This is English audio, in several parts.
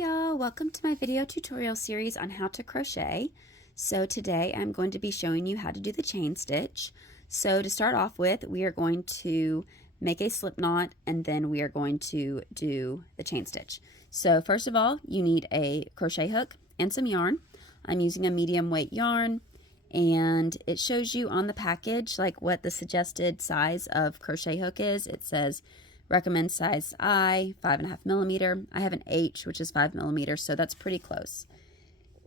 Hi y'all, welcome to my video tutorial series on how to crochet. So today I'm going to be showing you how to do the chain stitch. So to start off with, we are going to make a slip knot and then we are going to do the chain stitch. So first of all, you need a crochet hook and some yarn. I'm using a medium weight yarn and it shows you on the package like what the suggested size of crochet hook is. It says recommend size I, 5.5 millimeter. I have an H, which is 5 millimeters, so that's pretty close.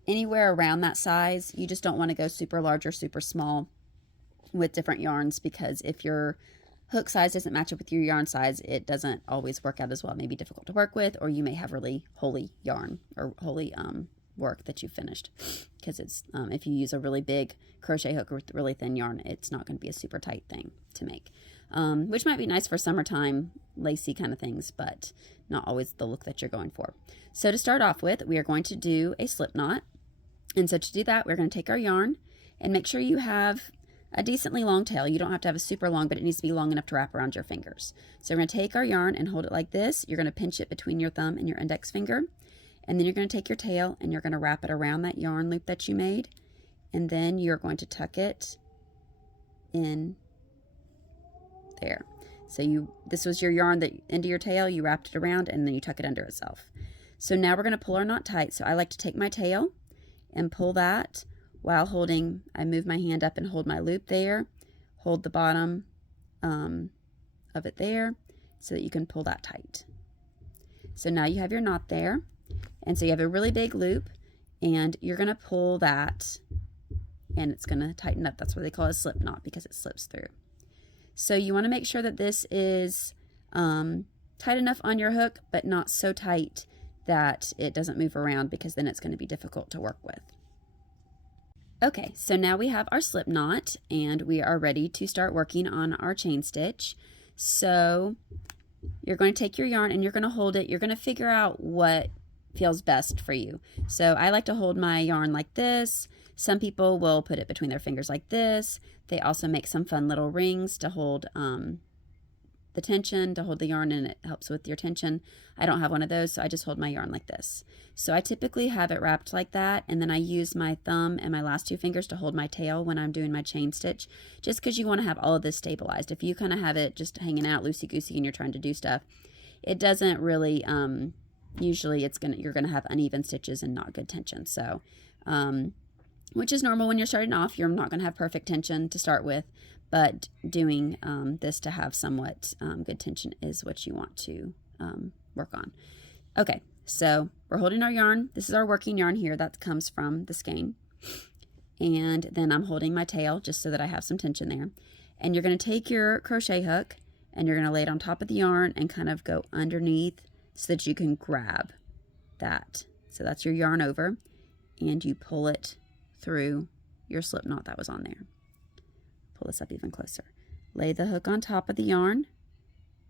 Anywhere around that size, you just don't want to go super large or super small with different yarns, because if your hook size doesn't match up with your yarn size, it doesn't always work out as well. It may be difficult to work with, or you may have really holey yarn or holey work that you finished, because it's if you use a really big crochet hook with really thin yarn, it's not going to be a super tight thing to make, which might be nice for summertime lacy kind of things, but not always the look that you're going for. So to start off with, we are going to do a slip knot, and so to do that, we're going to take our yarn and make sure you have a decently long tail. You don't have to have a super long, but it needs to be long enough to wrap around your fingers. So we're going to take our yarn and hold it like this. You're going to pinch it between your thumb and your index finger. And then you're going to take your tail and you're going to wrap it around that yarn loop that you made. And then you're going to tuck it in there. So this was your yarn that into your tail, you wrapped it around and then you tuck it under itself. So now we're going to pull our knot tight. So I like to take my tail and pull that while holding, I move my hand up and hold my loop there, hold the bottom of it there so that you can pull that tight. So now you have your knot there. And so you have a really big loop and you're going to pull that and it's going to tighten up. That's what they call a slip knot, because it slips through. So you want to make sure that this is tight enough on your hook, but not so tight that it doesn't move around, because then it's going to be difficult to work with. Okay, so now we have our slip knot and we are ready to start working on our chain stitch. So you're going to take your yarn and you're going to hold it. You're going to figure out what feels best for you. So I like to hold my yarn like this. Some people will put it between their fingers like this. They also make some fun little rings to hold the tension, to hold the yarn, and it helps with your tension. I don't have one of those, so I just hold my yarn like this. So I typically have it wrapped like that, and then I use my thumb and my last two fingers to hold my tail when I'm doing my chain stitch, just because you want to have all of this stabilized. If you kind of have it just hanging out loosey-goosey and you're trying to do stuff, it doesn't really, usually you're gonna have uneven stitches and not good tension. So, which is normal when you're starting off. You're not gonna have perfect tension to start with, but doing this to have somewhat good tension is what you want to work on. Okay, so we're holding our yarn. This is our working yarn here that comes from the skein. And then I'm holding my tail just so that I have some tension there. And you're gonna take your crochet hook and you're gonna lay it on top of the yarn and kind of go underneath so that you can grab that. So that's your yarn over, and you pull it through your slip knot that was on there. Pull this up even closer. Lay the hook on top of the yarn,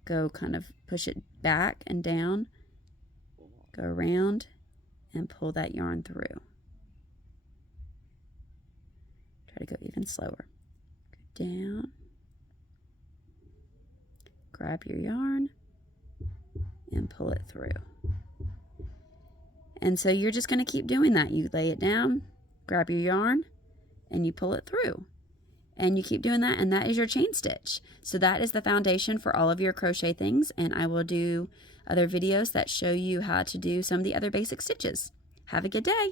go kind of push it back and down, go around and pull that yarn through. Try to go even slower. Go down, grab your yarn and pull it through. And so you're just going to keep doing that. You lay it down, grab your yarn, and you pull it through. And you keep doing that, and that is your chain stitch. So that is the foundation for all of your crochet things, and I will do other videos that show you how to do some of the other basic stitches. Have a good day.